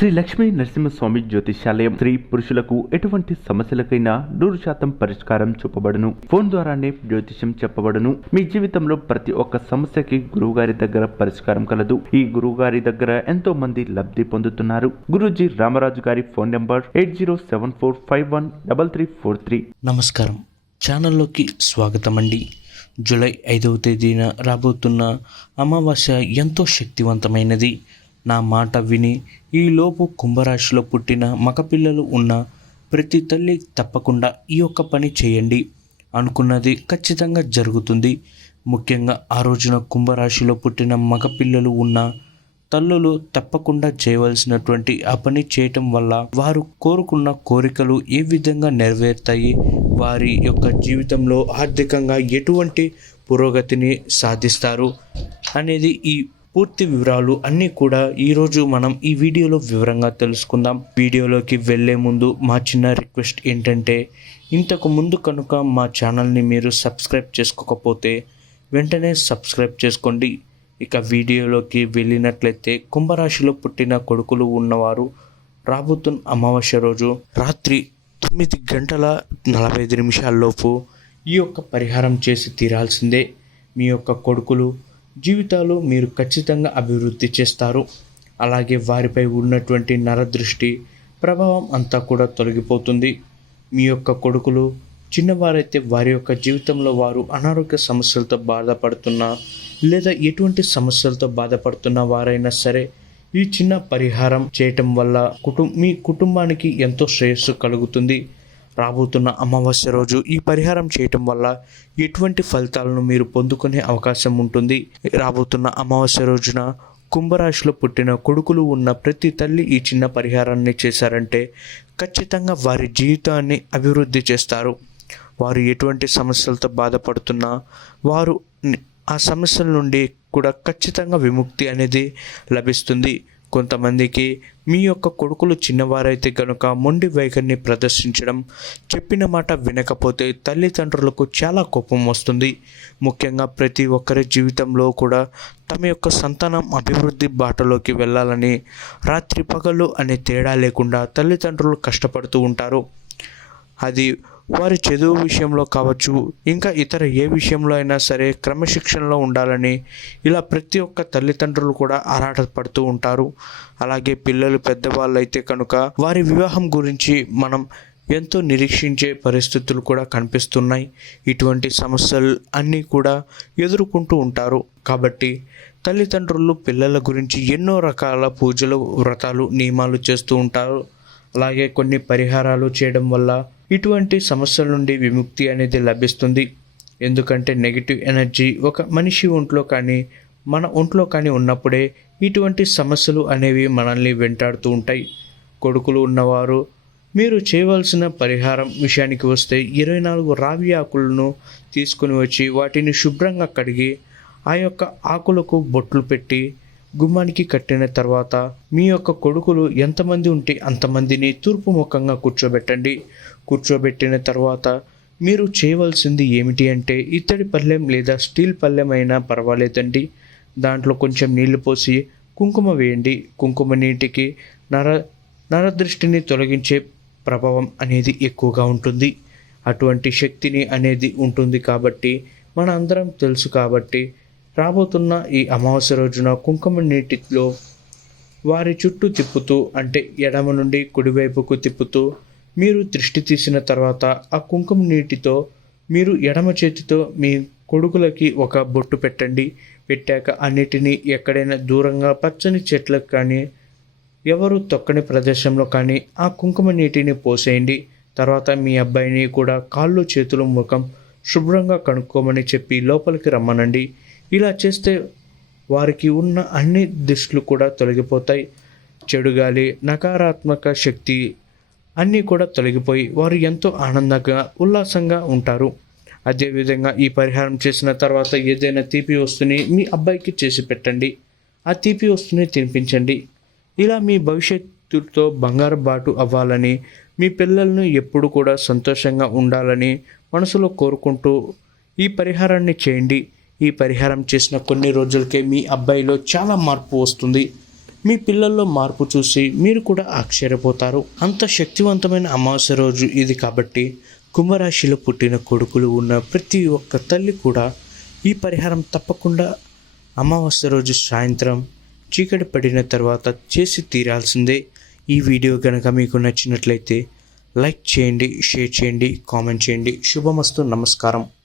శ్రీ లక్ష్మీ నరసింహస్వామి జ్యోతిషాలయం స్త్రీ పురుషులకు ఎటువంటి సమస్యలకైనా నూరు శాతం పరిష్కారం చూపబడును. ఫోన్ ద్వారానే జ్యోతిష్యం చెప్పబడును. మీ జీవితంలో ప్రతి ఒక్క సమస్యకి గురువుగారి దగ్గర పరిష్కారం కలదు. ఈ గురువుగారి దగ్గర ఎంతో మంది లబ్ధి పొందుతున్నారు. గురుజీ రామరాజు గారి phone number eight zero seven four five one double three four three. నమస్కారం. ఛానల్లోకి స్వాగతం అండి జూలై ఐదవ తేదీన రాబోతున్న అమావాస్య ఎంతో శక్తివంతమైనది. నా మాట విని ఈలోపు కుంభరాశిలో పుట్టిన మగపిల్లలు ఉన్న ప్రతి తల్లి తప్పకుండా ఈ యొక్క పని చేయండి అనుకున్నది ఖచ్చితంగా జరుగుతుంది. ముఖ్యంగా ఆ రోజున కుంభరాశిలో పుట్టిన మగపిల్లలు ఉన్న తల్లులు తప్పకుండా చేయవలసినటువంటి ఆ పని చేయటం వల్ల వారు కోరుకున్న కోరికలు ఏ విధంగా నెరవేరుతాయి వారి యొక్క జీవితంలో ఆర్థికంగా ఎటువంటి పురోగతిని సాధిస్తారు అనేది ఈ పూర్తి వివరాలు అన్నీ కూడా ఈరోజు మనం ఈ వీడియోలో వివరంగా తెలుసుకుందాం. వీడియోలోకి వెళ్ళే ముందు మా చిన్న రిక్వెస్ట్ ఏంటంటే ఇంతకు ముందు కనుక మా ఛానల్ని మీరు సబ్స్క్రైబ్ చేసుకోకపోతే వెంటనే సబ్స్క్రైబ్ చేసుకోండి. ఇక వీడియోలోకి వెళ్ళినట్లయితే కుంభరాశిలో పుట్టిన కొడుకులు ఉన్నవారు రాబోతున్న అమావాస్య రోజు రాత్రి తొమ్మిది గంటల నలభై ఐదు నిమిషాల్లోపు ఈ యొక్క పరిహారం చేసి తీరాల్సిందే. మీ యొక్క కొడుకులు జీవితాలు మీరు ఖచ్చితంగా అభివృద్ధి చేస్తారు. అలాగే వారిపై ఉన్నటువంటి నరదృష్టి ప్రభావం అంతా కూడా తొలగిపోతుంది. మీ యొక్క కొడుకులు చిన్నవారైతే వారి యొక్క జీవితంలో వారు అనారోగ్య సమస్యలతో బాధపడుతున్నా లేదా ఎటువంటి సమస్యలతో బాధపడుతున్న వారైనా సరే ఈ చిన్న పరిహారం చేయటం వల్ల కుటుం మీ కుటుంబానికి ఎంతో శ్రేయస్సు కలుగుతుంది. రాబోతున్న అమావాస్య రోజు ఈ పరిహారం చేయటం వల్ల ఎటువంటి ఫలితాలను మీరు పొందుకునే అవకాశం ఉంటుంది? రాబోతున్న అమావాస్య రోజున కుంభరాశిలో పుట్టిన కొడుకులు ఉన్న ప్రతి తల్లి ఈ చిన్న పరిహారాన్ని చేశారంటే ఖచ్చితంగా వారి జీవితాన్ని అభివృద్ధి చేస్తారు. వారు ఎటువంటి సమస్యలతో బాధపడుతున్నా వారు ఆ సమస్యల నుండి కూడా ఖచ్చితంగా విముక్తి అనేది లభిస్తుంది. కొంతమందికి మీ యొక్క కొడుకులు చిన్నవారైతే కనుక మొండి వైఖరిని ప్రదర్శించడం చెప్పిన మాట వినకపోతే తల్లిదండ్రులకు చాలా కోపం వస్తుంది. ముఖ్యంగా ప్రతి ఒక్కరి జీవితంలో కూడా తమ యొక్క సంతానం అభివృద్ధి బాటలోకి వెళ్ళాలని రాత్రి పగలు అనే తేడా లేకుండా తల్లిదండ్రులు కష్టపడుతూ ఉంటారు. అది వారి చదువు విషయంలో కావచ్చు ఇంకా ఇతర ఏ విషయంలో అయినా సరే క్రమశిక్షణలో ఉండాలని ఇలా ప్రతి ఒక్క తల్లిదండ్రులు కూడా ఆరాటపడుతూ ఉంటారు. అలాగే పిల్లలు పెద్దవాళ్ళు అయితే కనుక వారి వివాహం గురించి మనం ఎంతో నిరీక్షించే పరిస్థితులు కూడా కనిపిస్తున్నాయి. ఇటువంటి సమస్యలు అన్నీ కూడా ఎదుర్కొంటూ ఉంటారు. కాబట్టి తల్లిదండ్రులు పిల్లల గురించి ఎన్నో రకాల పూజలు వ్రతాలు నియమాలు చేస్తూ ఉంటారు. అలాగే కొన్ని పరిహారాలు చేయడం వల్ల ఇటువంటి సమస్యల నుండి విముక్తి అనేది లభిస్తుంది. ఎందుకంటే నెగిటివ్ ఎనర్జీ ఒక మనిషి ఒంట్లో కానీ మన ఒంట్లో కానీ ఉన్నప్పుడే ఇటువంటి సమస్యలు అనేవి మనల్ని వెంటాడుతూ ఉంటాయి. కొడుకులు ఉన్నవారు మీరు చేయవలసిన పరిహారం విషయానికి వస్తే ఇరవై నాలుగు రావి ఆకులను తీసుకుని వచ్చి వాటిని శుభ్రంగా కడిగి ఆ యొక్క ఆకులకు బొట్లు పెట్టి గుమ్మానికి కట్టిన తర్వాత మీ యొక్క కొడుకులు ఎంతమంది ఉంటే అంతమందిని తూర్పు ముఖంగా కూర్చోబెట్టండి. కూర్చోబెట్టిన తర్వాత మీరు చేయవలసింది ఏమిటి అంటే ఇత్తడి పళ్ళెం లేదా స్టీల్ పళ్ళెం అయినా పర్వాలేదండి. దాంట్లో కొంచెం నీళ్ళు పోసి కుంకుమ వేయండి. కుంకుమ నీటికి నర నరదృష్టిని తొలగించే ప్రభావం అనేది ఎక్కువగా ఉంటుంది. అటువంటి శక్తిని అనేది ఉంటుంది కాబట్టి మన అందరం తెలుసు కాబట్టి రాబోతున్న ఈ అమావాస్య రోజున కుంకుమ నీటిలో వారి చుట్టూ తిప్పుతూ అంటే ఎడమ నుండి కుడివైపుకు తిప్పుతూ మీరు దృష్టి తీసిన తర్వాత ఆ కుంకుమ నీటితో మీరు ఎడమ చేతితో మీ కొడుకులకి ఒక బొట్టు పెట్టండి. పెట్టాక అన్నిటినీ ఎక్కడైనా దూరంగా పచ్చని చెట్లకు కానీ ఎవరు తొక్కని ప్రదేశంలో కానీ ఆ కుంకుమ నీటిని పోసేయండి. తర్వాత మీ అబ్బాయిని కూడా కాళ్ళు చేతులు ముఖం శుభ్రంగా కనుక్కోమని చెప్పి లోపలికి రమ్మనండి. ఇలా చేస్తే వారికి ఉన్న అన్ని దిష్టులు కూడా తొలగిపోతాయి. చెడు గాలి నకారాత్మక శక్తి అన్నీ కూడా తొలగిపోయి వారు ఎంతో ఆనందంగా ఉల్లాసంగా ఉంటారు. అదేవిధంగా ఈ పరిహారం చేసిన తర్వాత ఏదైనా తీపి వస్తుని మీ అబ్బాయికి చేసి పెట్టండి. ఆ తీపి వస్తుని తినిపించండి. ఇలా మీ భవిష్యత్తుతో బంగారు బాటు అవ్వాలని మీ పిల్లలను ఎప్పుడు కూడా సంతోషంగా ఉండాలని మనసులో కోరుకుంటూ ఈ పరిహారాన్ని చేయండి. ఈ పరిహారం చేసిన కొన్ని రోజులకే మీ అబ్బాయిలో చాలా మార్పు వస్తుంది. మీ పిల్లల్లో మార్పు చూసి మీరు కూడా ఆశ్చర్యపోతారు. అంత శక్తివంతమైన అమావాస్య రోజు ఇది కాబట్టి కుంభరాశిలో పుట్టిన కొడుకులు ఉన్న ప్రతి ఒక్క తల్లి కూడా ఈ పరిహారం తప్పకుండా అమావాస్య రోజు సాయంత్రం చీకటి పడిన తర్వాత చేసి తీరాల్సిందే. ఈ వీడియో కనుక మీకు నచ్చినట్లయితే లైక్ చేయండి షేర్ చేయండి కామెంట్ చేయండి. శుభమస్తు నమస్కారం.